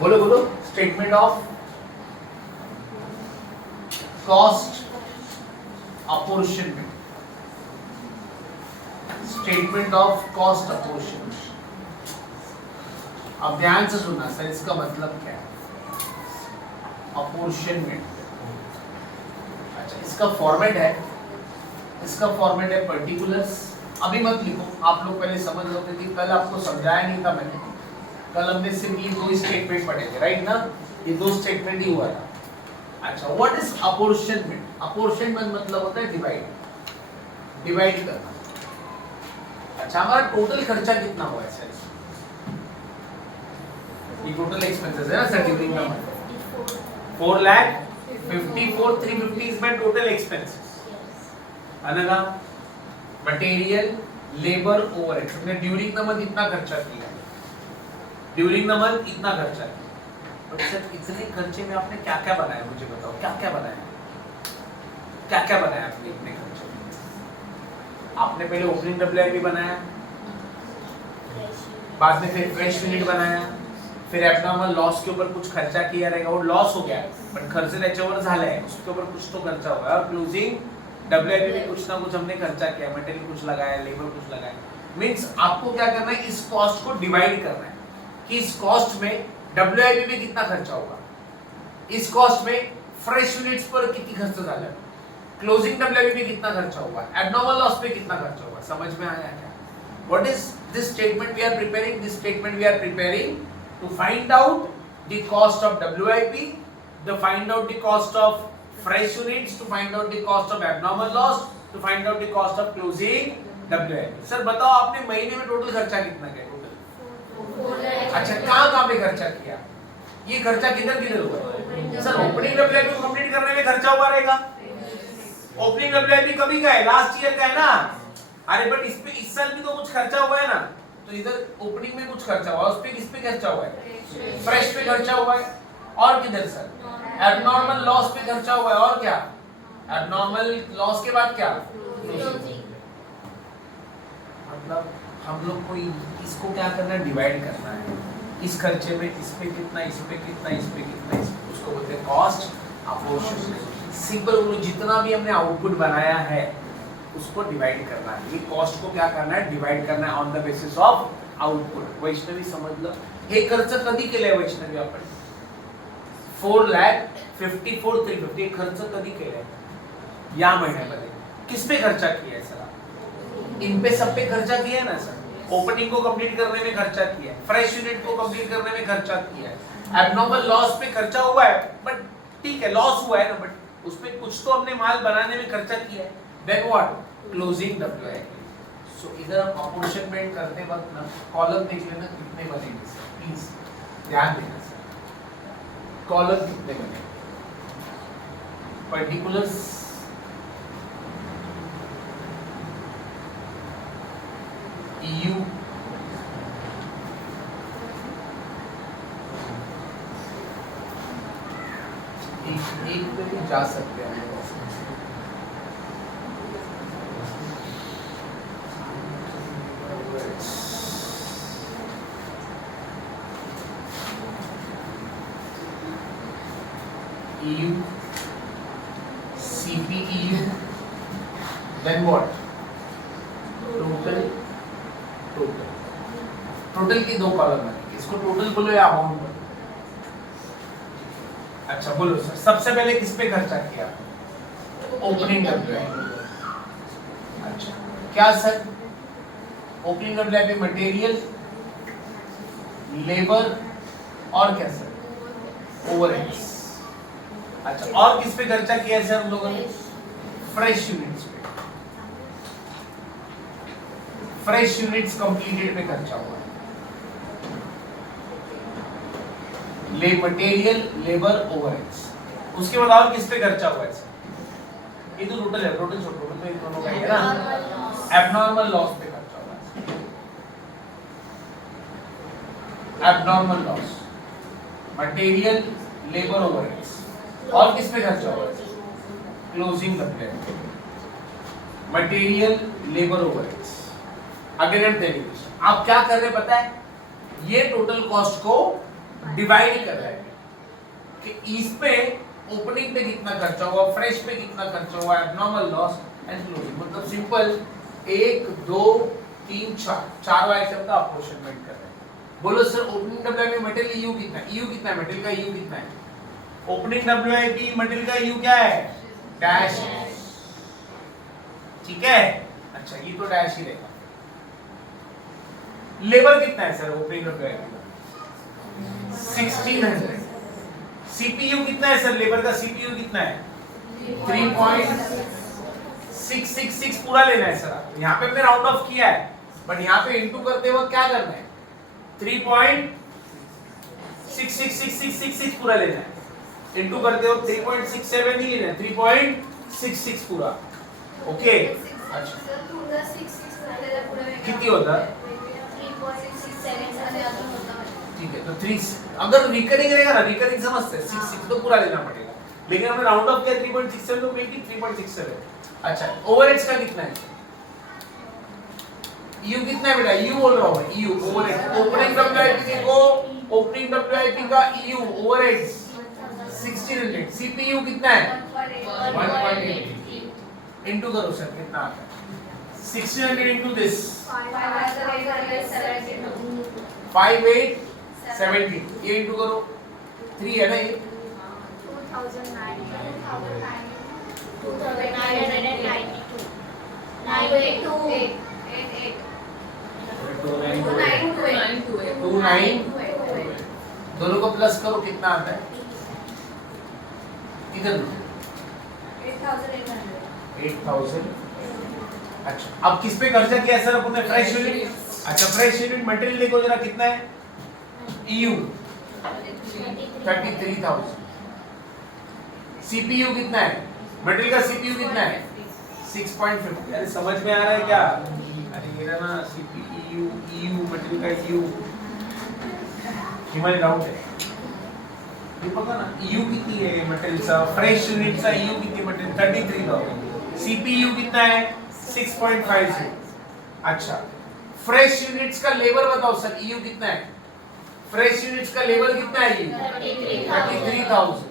बोलो बोलो, statement of cost apportionment, statement of cost apportionment. अब ध्यान से सुनना सर, इसका मतलब क्या है अपॉर्चनमेंट। अच्छा, इसका फॉर्मेट है, पर्टिकुलर्स। अभी मत लिखो, आप लोग पहले समझ लो, क्योंकि कल आपको समझाया नहीं था मैंने। कल हमने सिंपली दो स्टेटमेंट पढ़े थे, राइट ना, ये दो स्टेटमेंट ही हुआ था। अच्छा, व्हाट इज अपॉर्चनमेंट? अपॉर्चनमेंट मतलब होता है डिवाइड करना। अच्छा, हमारा टोटल खर्चा कितना हुआ है सर? ये टोटल एक्सपेंसेस है ना sir, during the month 4,54,350 is my total expenses. अनगा मटेरियल, लेबर, ओवरहेड, हमने ड्यूरिंग द मंथ इतना खर्चा किया है, ड्यूरिंग द मंथ इतना खर्चा किया। बट सर इतने खर्चे में आपने क्या क्या बनाया, मुझे बताओ, क्या क्या बनाया आपने इतने खर्चे में? आपने पहले ओपनिंग डब्ल्यूआईपी बनाया, बाद में फिर फ्रेश यूनिट बनाया, फिर एब्नॉर्मल लॉस के ऊपर कुछ खर्चा किया रहेगा, वो लॉस हो गया, बट खर्च त्याच्यावर झालाय, उसके ऊपर कुछ तो खर्चा हुआ। और क्लोजिंग डब्ल्यूआईपी में कुछ ना कुछ हमने खर्चा किया, मटेरियल कुछ लगाया, लेबर कुछ लगाया। मींस आपको क्या करना है, इस कॉस्ट को डिवाइड करना है कि इस कॉस्ट में डब्ल्यूआईपी में कितना खर्चा होगा, इस कॉस्ट में फ्रेश यूनिट्स पर कितनी खर्च झाला, क्लोजिंग डब्ल्यूआईपी में कितना खर्चा हुआ, एब्नॉर्मल लॉस पे कितना खर्चा हुआ। समझ में आया क्या? What is this statement we are preparing? This statement we are preparing to find out the cost of WIP, to find out the cost of fresh units, to find out the cost of abnormal loss, to find out the cost of closing WIP. Sir बताओ, आपने महीने में total खर्चा कितना किया total? अच्छा, कहाँ पे खर्चा किया? ये खर्चा किधर हुआ? सर ओपनिंग WIP को कंप्लीट करने में खर्चा हुआ रहेगा। ओपनिंग WIP कभी का है? लास्ट ईयर का है ना। अरे बट इस पे इस साल भी तो कुछ खर्चा हुआ है ना, तो इधर ओपनिंग में कुछ खर्चा हुआ, उस पे किस पे खर्चा हुआ है? फ्रेश पे खर्चा हुआ है। और किधर सर? एब्नॉर्मल लॉस पे खर्चा हुआ है। और क्या? एब्नॉर्मल लॉस के बाद क्या? मतलब हम लोग को इसको क्या करना है, डिवाइड करना है। इस खर्चे में इस पे कितना, इस पे कितना, इस पे कितना, उसको बोलते हैं कॉस्ट अपॉर्चनमेंट। सिंपल, जितना भी हमने आउटपुट बनाया है उसको डिवाइड करना है। ये कॉस्ट को क्या करना है, डिवाइड करना है on the basis of output. Vaishnavi समजलं, हे खर्च कधी केलंय वैष्णवी आपण? 4,54,350 हे खर्च कधी केलंय? या महीन्यामध्ये। किस पे खर्चा किया है सर? इन पे सब पे खर्चा किया है ना सर। ओपनिंग को कंप्लीट करने में खर्चा किया है, फ्रेश यूनिट को कंप्लीट करने में खर्चा किया है, एब्नॉर्मल लॉस पे खर्चा हुआ है, बट ठीक है लॉस हुआ है ना, बट उस पे कुछ तो हमने माल बनाने में खर्चा किया है। Then what? Closing WIP. So इधर हम अपॉर्चनमेंट करते वक्त ना कॉलम देख लेना कितने बनेंगे सर, प्लीज ध्यान देना सर। कॉलम कितने बनेंगे? पर्टिकुलर्स, EU, एक पे भी जा सकते हैं। EU, CPEU, then what? Total की दो कॉलम है, इसको टोटल बोलो या अमाउंट बोलो? अच्छा बोलो सर, सबसे पहले किस पे खर्चा किया? Opening WIP। अच्छा क्या sir? Opening WIP material, labour और क्या सर? ओवरहेड्स। अच्छा, और किस पे खर्चा किया सर हम लोगों ने? फ्रेश यूनिट्स पे। फ्रेश यूनिट्स कंप्लीटेड पे खर्चा हुआ है। ले मटेरियल, लेबर, ओवरहेड्स। उसके बाद और किस पे खर्चा हुआ है सर? ये तो टोटल है, टोटल तो इन दोनों का ही है ना। एब्नॉर्मल लॉस पे खर्चा हुआ है। Abnormal loss, material, labour, overheads. और किस पे खर्चा हुआ है? Closing WIP, material, labour, overheads. Again derivation. आप क्या कर रहे हैं पता है? ये टोटल कॉस्ट को डिवाइड कर रहा है कि इसमें ओपनिंग पे कितना खर्चा हुआ, फ्रेश पे कितना खर्चा हुआ, एब्नॉर्मल लॉस एंड क्लोजिंग। मतलब सिंपल 1 2 3 4 चार आइटम का अप्रोक्सीमेट कर रहे हैं। बोलो sir opening WIP material you कितना है? यू कितना है? मटेरियल का यू कितना है? ओपनिंग डब्ल्यूआईपी मटेरियल का यू क्या है? डैश। ठीक है, अच्छा ये तो डैश ही रहेगा। लेबर कितना है सर ओपनिंग डब्ल्यूआईपी का? 1600। सीपीयू कितना है सर? लेबर का सीपीयू कितना है? 3.666 पूरा लेना है सर। आप यहाँ पे हमने राउंड ऑफ किया है, बट यहाँ पे इनटू करते वक्त क्या करना है? 3.666666 पूरा लेना है। इनटू करते वक्त 3.67 नहीं लेना है, 3.66 पूरा। ओके, अच्छा कितनी होता है? ठीक है, तो 3 अगर रिकरिंग रहेगा ना, रिकरिंग समझते हैं 66 तो पूरा लेना पड़ेगा, लेकिन हमने राउंड ऑफ किया 3.67 तो मेक इट 3.67। अच्छा ओवरहेड्स का कितना है? यू कितना है बेटा? यू बोल रहा हूं, यू ओवरहेड। ओपनिंग डब्ल्यूआईपी देखो, ओपनिंग डब्ल्यूआईपी का यू ओवरहेड्स 1600। सीपीयू कितना है? 1.8 इनटू करो सर कितना आता है? 1600 इनटू दिस 5870। ये इनटू करो 3 है ना ये? 29 दोनों को प्लस करो कितना आता है? इधर 8000। अच्छा अब किस पे खर्चा किया सर अपने? Fresh unit. अच्छा फ्रेश यूनिट मटेरियल देखो जरा कितना है? EU 33,000। सीपीयू कितना है? मटेरियल का सीपीयू कितना है? 6.50। अरे समझ में आ रहा है क्या? अरे मेरा ना सीपीयू EU मटेरियल का EU हिमालय डाउट है ये पता ना। EU कितनी है मटेरियल सा? फ्रेश यूनिट सा EU कितनी मटेरियल? 33,000। सीपीयू कितना है? 6.50। अच्छा फ्रेश यूनिट्स का लेबर बताओ सर, EU कितना है? फ्रेश यूनिट्स का लेबर कितना है? 33,000।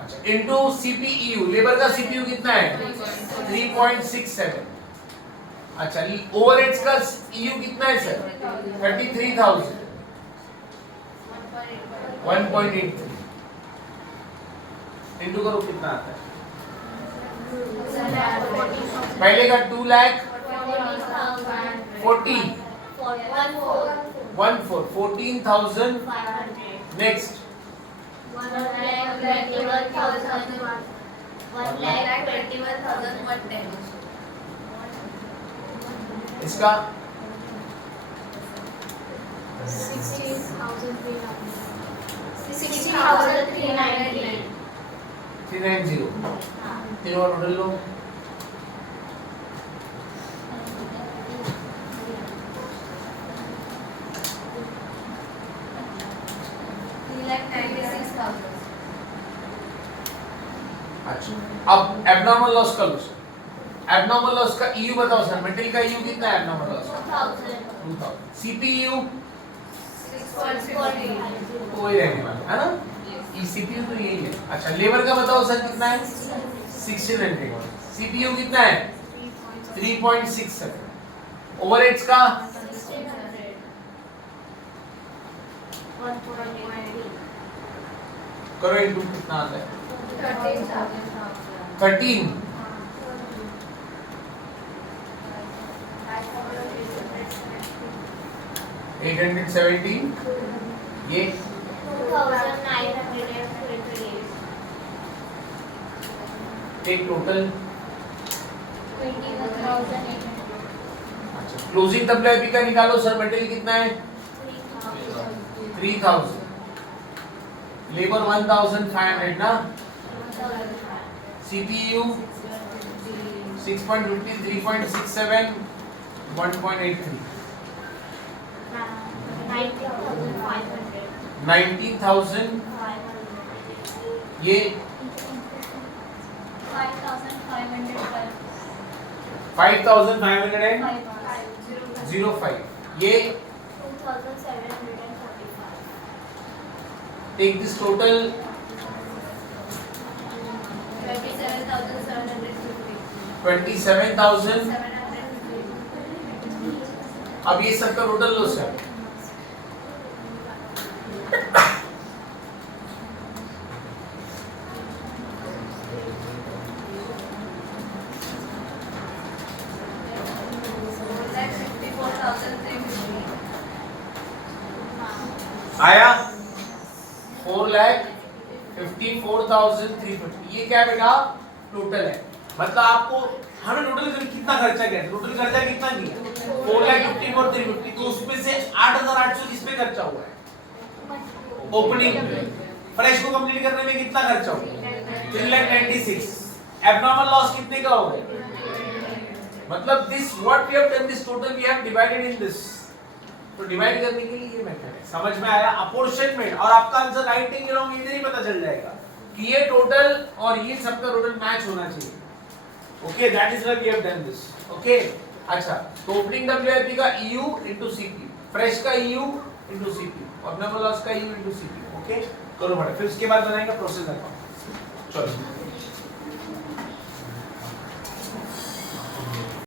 अच्छा इनटू सीपीयू, लेबर का सीपीयू कितना है? 3.67। अच्छा ओवरहेड्स का EU कितना है सर? 33,000। 1.83 इनटू करो कितना आता है? पहले का 2 लाख 14,000। नेक्स्ट 1,21,110। इसका 60,390। 390 तीनों टोटल लो। अच्छा अब एब्नॉर्मल लॉस का लो सर। एब्नॉर्मल लॉस का EU बताओ सर। मटेरियल का EU कितना है एब्नॉर्मल लॉस का? 2000। सीपीयू 6.40। वही रहने वाला है ना, ये सीपीयू तो यही है। अच्छा लेबर का बताओ सर कितना है? 1600। सीपीयू कितना है? 3.67। ओवरहेड्स का 1.83। करो इनटू कितना आता है? 13। 817 ये 2,928। Take total. 21,800। अच्छा क्लोजिंग डब्ल्यूआईपी का निकालो सर। मटेरियल कितना है? 3000। लेबर 1500 ना। सीपीयू 6.50 3.67 1.83 19,000। ये 5,505 ये 2,745। Take this total 27,000। 750। अब ये सबका टोटल लो सर। आया 4,54,350। ये क्या है बेटा? टोटल है। मतलब आपको हमें टोटल कितना खर्चा किया? टोटल खर्चा कितना किया? 4,54,350। तो उसमें से 8,800 किस पे खर्चा हुआ है? ओपनिंग पे। फ्रेश को कंप्लीट करने में कितना खर्चा हुआ? 3,96,000। एब्नॉर्मल लॉस कितने का हो गया? मतलब this what we have done, this total we have divided in this. तो डिवाइड करने के लिए ये मेथड है। समझ में आया? अपोर्शनमेंट। और आपका आंसर राइट है कि रॉन्ग इधर ही पता चल जाएगा कि ये टोटल और ये सबका टोटल मैच होना चाहिए। Okay, that is why we have done this. Okay, अच्छा, तो ओपनिंग डब्ल्यूआईपी का EU इनटू सीपी, फ्रेश का EU इनटू सीपी और एब्नॉर्मल लॉस का EU इनटू सीपी। ओके, करो बड़ा, फिर उसके बाद बनाएगा प्रोसेस अकाउंट। चलो